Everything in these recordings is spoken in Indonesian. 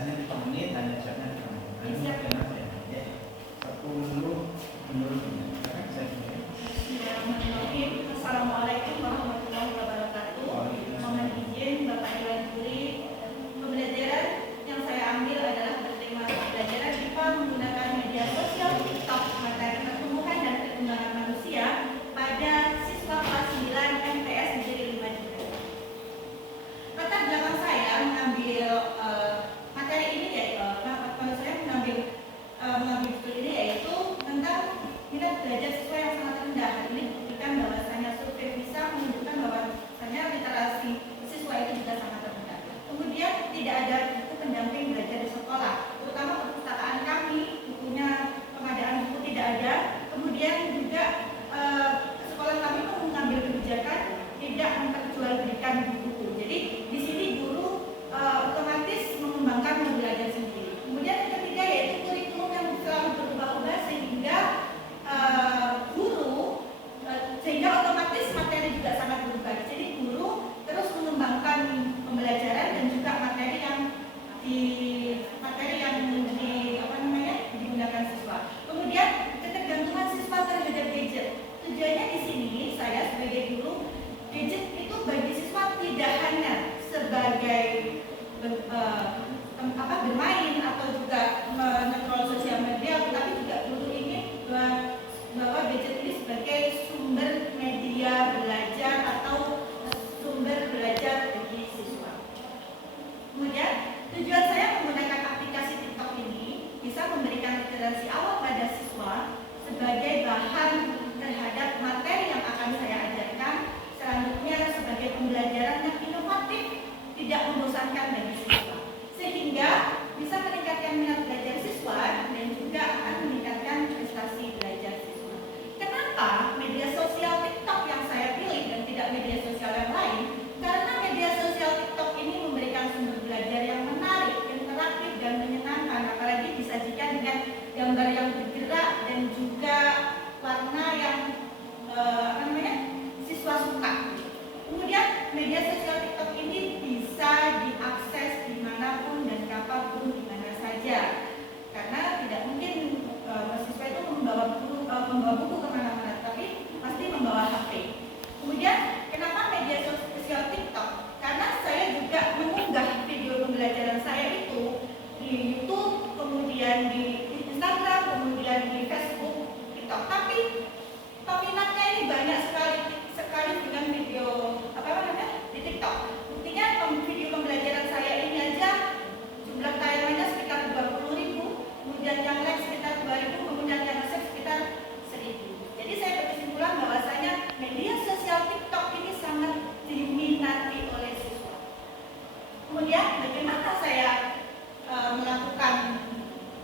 presentasinya 5 menit, tanya jawabnya 5 menit. Siap ya. 10 menurut Assalamualaikum warahmatullahi wabarakatuh. Mohon izin Bapak Iwan Juri, pembelajaran yang saya ambil adalah bertema pembelajaran IPA menggunakan media sosial TikTok, materi pertumbuhan dan perkembangan manusia pada siswa kelas 9 MTS Negeri 5 Juta. Latar belakang saya mengambil materi ini yaitu mengambil judul ini yaitu tentang minat belajar siswa yang sangat rendah. Ini buktikan bahwasanya survei PISA menunjukkan bahwasanya literasi siswa itu juga sangat rendah. Kemudian tidak ada buku pendamping belajar di sekolah, terutama perpustakaan kami, bukunya pengadaan buku tidak ada. Kemudian juga sekolah kami pun mengambil kebijakan tidak memperjualbelikan buku. Jadi di sini guru otomatis mengembangkan belajar sendiri. Kemudian yang ketiga yaitu kurikulum yang selalu berubah-ubah sehingga sehingga otomatis materi juga sangat berubah. Jadi guru terus mengembangkan pembelajaran dan juga materi yang digunakan siswa. Kemudian ketergantungan siswa terhadap gadget. Tujuannya di sini saya sebagai guru, gadget itu bagi siswa tidak hanya sebagai bermain atau juga mengontrol sosial media, tetapi juga guru ingin bahwa gadget ini sebagai sumber media belajar atau sumber belajar bagi siswa. Kemudian tujuan saya menggunakan aplikasi TikTok ini bisa memberikan literasi awal pada siswa sebagai bahan terhadap materi yang akan saya ajarkan. Selanjutnya sebagai pembelajaran yang inovatif, tidak membosankan bagi siswa, sehingga bisa meningkatkan minat belajar siswa dan juga akan meningkatkan prestasi belajar siswa. Kenapa media sosial TikTok yang saya pilih dan tidak media sosial yang lain? Karena media sosial TikTok ini memberikan sumber belajar yang menarik, interaktif dan menyenangkan, apalagi disajikan dengan gambar yang bergerak dan juga warna yang siswa suka. Kemudian media sosial TikTok ini bisa diakses dimanapun dan kapanpun, dimana saja, karena tidak mungkin mahasiswa itu membawa buku kemana-mana, tapi pasti membawa HP. Kemudian kenapa media sosial TikTok? Karena saya juga mengunggah video pembelajaran saya itu di YouTube, kemudian di Instagram, kemudian di Facebook, TikTok. Tapi peminatnya ini banyak sekali dengan video di TikTok. Buktinya video pembelajaran saya ini aja jumlah tayangannya sekitar 20.000, kemudian yang like sekitar 2.000, kemudian yang share sekitar 1.000. Jadi saya berkesimpulan bahwasanya media sosial TikTok ini sangat diminati oleh siswa. Kemudian bagaimana saya melakukan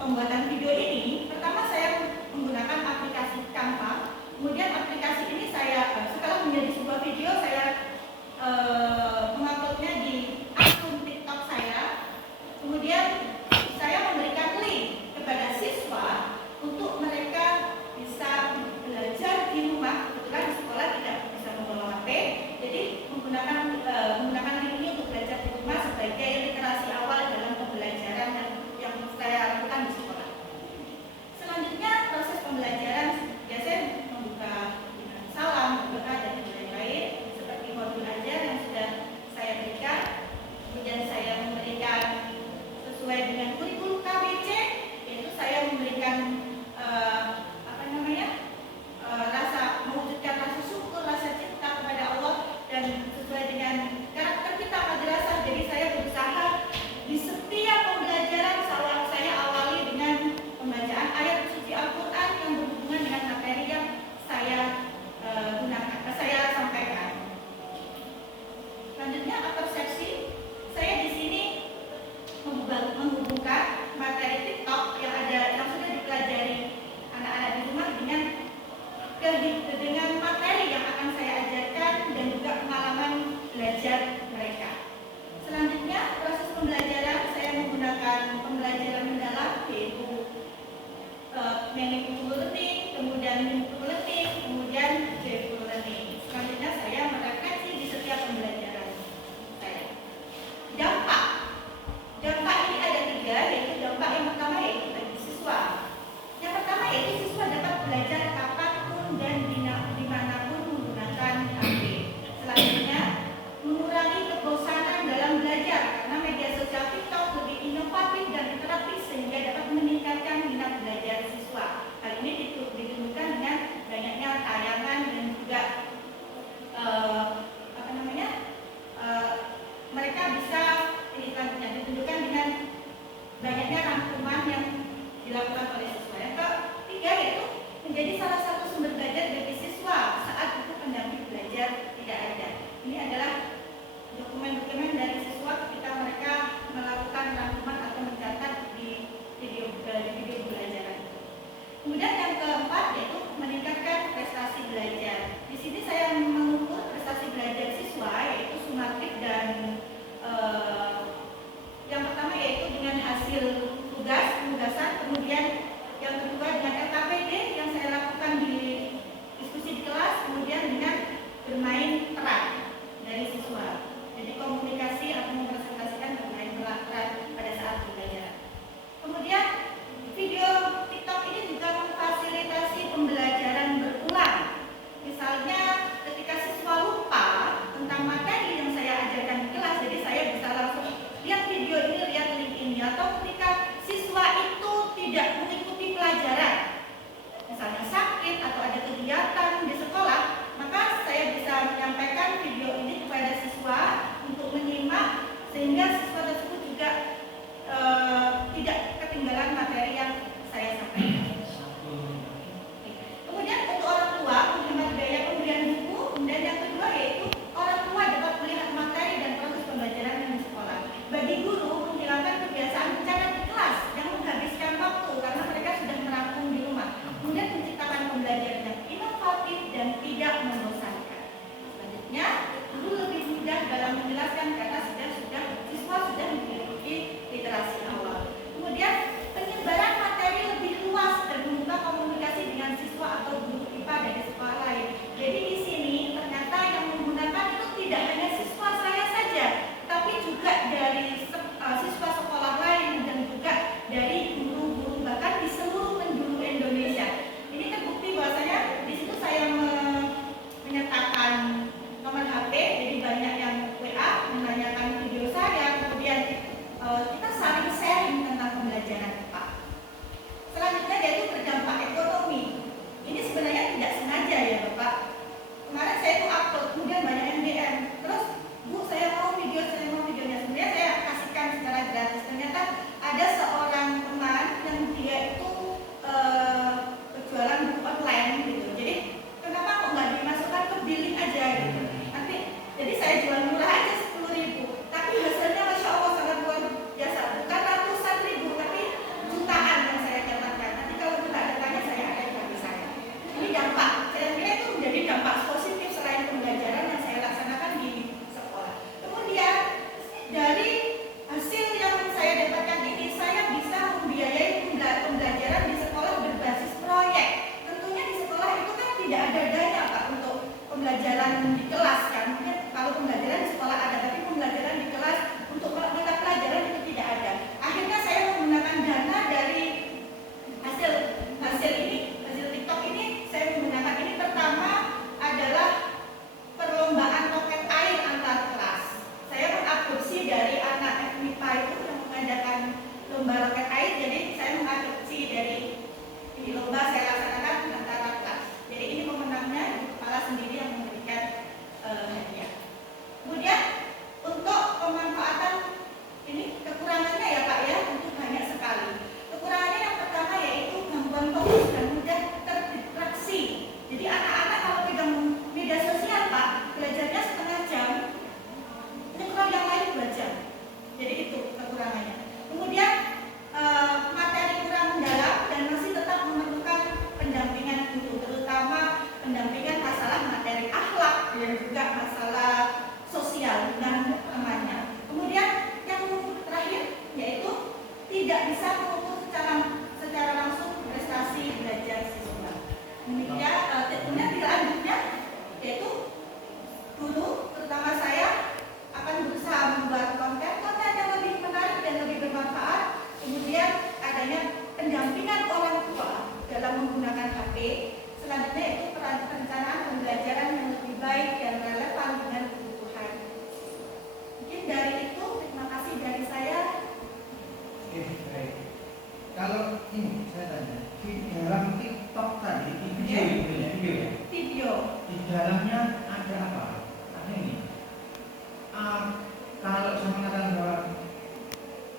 pembuatan video ini? Pertama saya menggunakan aplikasi Canva. Kemudian aplikasi ini saya setelah menjadi sebuah video saya menguploadnya di akun TikTok saya. Kemudian saya memberikan link kepada siswa untuk mereka bisa belajar di rumah. Kebetulan di sekolah tidak bisa membawa HP, jadi menggunakan link ini untuk belajar di rumah sebagai literasi awal dalam pembelajaran yang saya lakukan di sekolah. Selanjutnya proses pembelajaran biasanya membuka salam, berdoa dan lain-lain seperti modul ajar yang sudah saya berikan. Kemudian saya memberikan sesuai dengan kurikulum KBC, yaitu saya memberikan mewujudkan rasa syukur, rasa cinta kepada Allah dan sesuai dengan karakter kita madrasah. Jadi saya berusaha di setiap pembelajaran saya awali dengan pembacaan ayat suci Al-Quran yang berhubungan dengan materi yang saya saya sampaikan. Selanjutnya persepsi saya di sini menghubungkan materi TikTok yang sudah dipelajari anak-anak di rumah dengan materi yang akan saya ajarkan dan juga pengalaman belajar mereka. Selanjutnya proses pembelajaran saya menggunakan pembelajaran mendalam yaitu meaningful learning, kemudian meaningful learning, kemudian joyful learning. Selanjutnya saya merefleksi di setiap pembelajaran saya. Dampak ini ada 3. mereka bisa ini selanjutnya ditunjukkan dengan banyaknya rangkuman yang dilakukan oleh siswa. Yang ketiga yaitu menjadi salah satu sumber belajar bagi siswa saat buku pendamping belajar tidak ada. Ini adalah dokumen-dokumen dari siswa ketika mereka melakukan rangkuman atau mencatat di video pembelajaran. Kemudian yang keempat yaitu meningkatkan prestasi belajar. Di sini saya mengukur prestasi belajar siswa yaitu sumatif dan yang pertama yaitu dengan hasil penugasan, kemudian yang kedua dengan LKPD yang saya lakukan di diskusi di kelas, kemudian dengan bermain peran dari siswa. Jadi komunikasi atau mempresentasikan bermain peran pada saat pembelajaran. Kemudian video TikTok ini juga memfasilitasi pembelajaran berulang. Misalnya ketika siswa lupa tentang materi yang saya ajarkan di kelas, jadi saya bisa langsung lihat video ini, lihat link ini. Atau ketika siswa itu tidak mengikuti pelajaran, misalnya sakit atau ada kegiatan di sekolah, maka saya bisa menyampaikan video ini kepada siswa untuk menyimak sehingga siswa tersebut juga tidak ketinggalan materi yang saya sampaikan. Kemudian untuk orang tua menghemat biaya pembelian buku, dan yang kedua yaitu orang tua dapat melihat materi dan proses pembelajaran yang di sekolah. Bagi guru menghilangkan kebiasaan mencatat di kelas yang menghabiskan waktu karena mereka sudah merangkum di rumah. Kemudian menciptakan pembelajaran yang inovatif dan tidak membosankan. Selanjutnya, guru lebih mudah dalam menjelaskan karena siswa sudah memiliki literasi awal. Kemudian penyebaran materi lebih luas dan membuka komunikasi dengan siswa atau guru IPA dari sekolah lain. Jadi di sini ternyata yang menggunakan itu tidak hanya siswa saya saja, tapi juga dari siswa sekolah lain dan juga dari guru-guru bahkan di seluruh penjuru Indonesia. Ini terbukti bahwasanya di situ saya menyertakan nomor HP, jadi banyak yang WA menanyakan video saya, kemudian kita saling sharing tentang pembelajaran Pak. Selanjutnya yaitu berdampak ekonomi. Ini sebenarnya tidak sengaja ya Bapak. Kemarin saya itu upload, kemudian banyak yang DM. Terus Bu, saya mau videonya. Sebenarnya saya kasihkan secara gratis. Ternyata ada seorang teman yang dia itu jualan buku online gitu. Jadi kenapa kok nggak dimasukkan ke billing aja gitu? Nanti jadi saya jual murah aja 10.000. Tapi hasilnya masya Allah sangat luar biasa. Bukan ratusan ribu, tapi jutaan yang saya dapatkan. Nanti kalau kita ada tanya saya ada di hati saya. Ini dampak. Saya kira itu menjadi dampak positif selain pembelajaran yang saya laksanakan di sekolah. Kemudian dari hasil yang saya dapatkan ini, saya bisa membiayai pembelajaran di sekolah berbasis proyek. Tentunya di sekolah itu kan tidak ada dana Pak untuk pembelajaran di kelas kan. Mungkin kalau pembelajaran di sekolah ada, tapi pembelajaran di kelas untuk mata pelajaran itu tidak ada. Akhirnya saya menggunakan dana dari hasil TikTok ini. Saya menggunakan ini pertama adalah perlombaan roket air antar kelas. Saya mengadopsi dari anak FMIPA itu yang mengadakan lomba roket air, jadi saya mengadopsi dari ini lomba saya laksanakan antara kelas. Jadi ini pemenangnya kepala sendiri yang memberikan hadiah. Kemudian untuk pemanfaatan ini kekurangannya ya Pak ya, untuk banyak sekali. Kekurangannya yang pertama yaitu gangguan fokus dan mudah terdistraksi. Jadi anak-anak kalau pegang media sosial Pak, belajarnya setengah jam, ini kurang yang lain 2 jam. Jadi itu kekurangannya. Kemudian materi kurang mendalam dan masih tetap memerlukan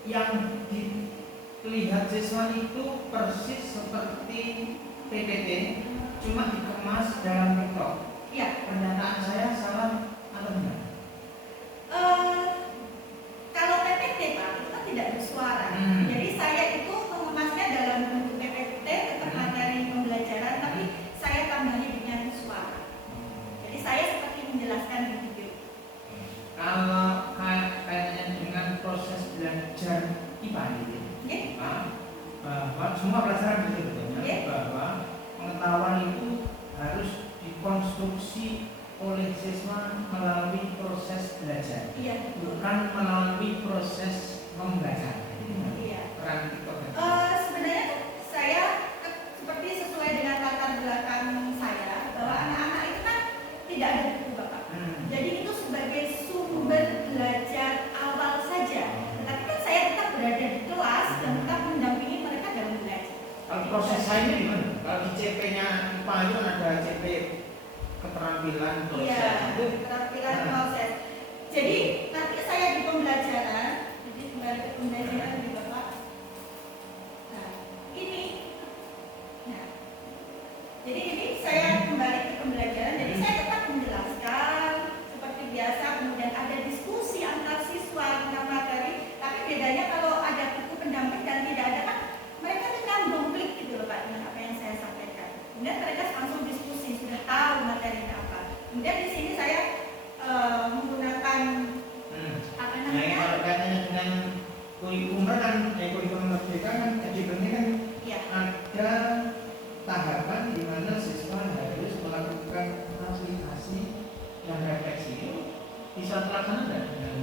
yang dilihat siswa itu persis seperti PPT, cuma dikemas dalam TikTok. Ya, Pernyataan saya salah atau enggak? kalau PPT Pak, itu kan tidak bersuara. Jadi saya itu mengemasnya dalam bentuk PPT, tetap materi pembelajaran, tapi saya tambahi dengan suara. Jadi saya seperti menjelaskan di video. Kalau kayaknya dengan proses belajar IPA ini, bahwa semua pelajaran betulnya bahwa pengetahuan itu harus dikonstruksi oleh siswa melalui proses belajar, bukan melalui proses membaca. Peran TikTok. Sebenarnya saya seperti sesuai dengan latar belakang saya bahwa anak-anak itu kan tidak ada buku Bapak. Jadi itu sebagai sumber belajar awal saja. Tapi kan saya tetap berada di kelas dan tetap mendampingi mereka dalam belajar. Kalau proses saya ini gimana? Kalau di CP-nya IPA itu ada CP keterampilan proses. Iya, keterampilan proses. Jadi nanti saya di pembelajaran, jadi kembali ke pembelajaran di Bapak. Nah, ini. Nah, jadi ini saya kembali ke pembelajaran. Jadi saya tetap menjelaskan seperti biasa. Kemudian ada diskusi antar siswa tentang materi. Tapi bedanya kalau ada buku pendamping dan tidak ada kan mereka nyambung klik gitu loh Pak dengan apa yang saya sampaikan. Kemudian mereka langsung diskusi, sudah tahu materinya apa. Kemudian di sini saya menggunakan apa namanya? Kalau kaitannya dengan kurikulum kan, kurikulum merdeka kan, editornya kan ada tahapan di mana siswa harus melakukan aplikasi dan refleksi itu bisa terlaksana dengan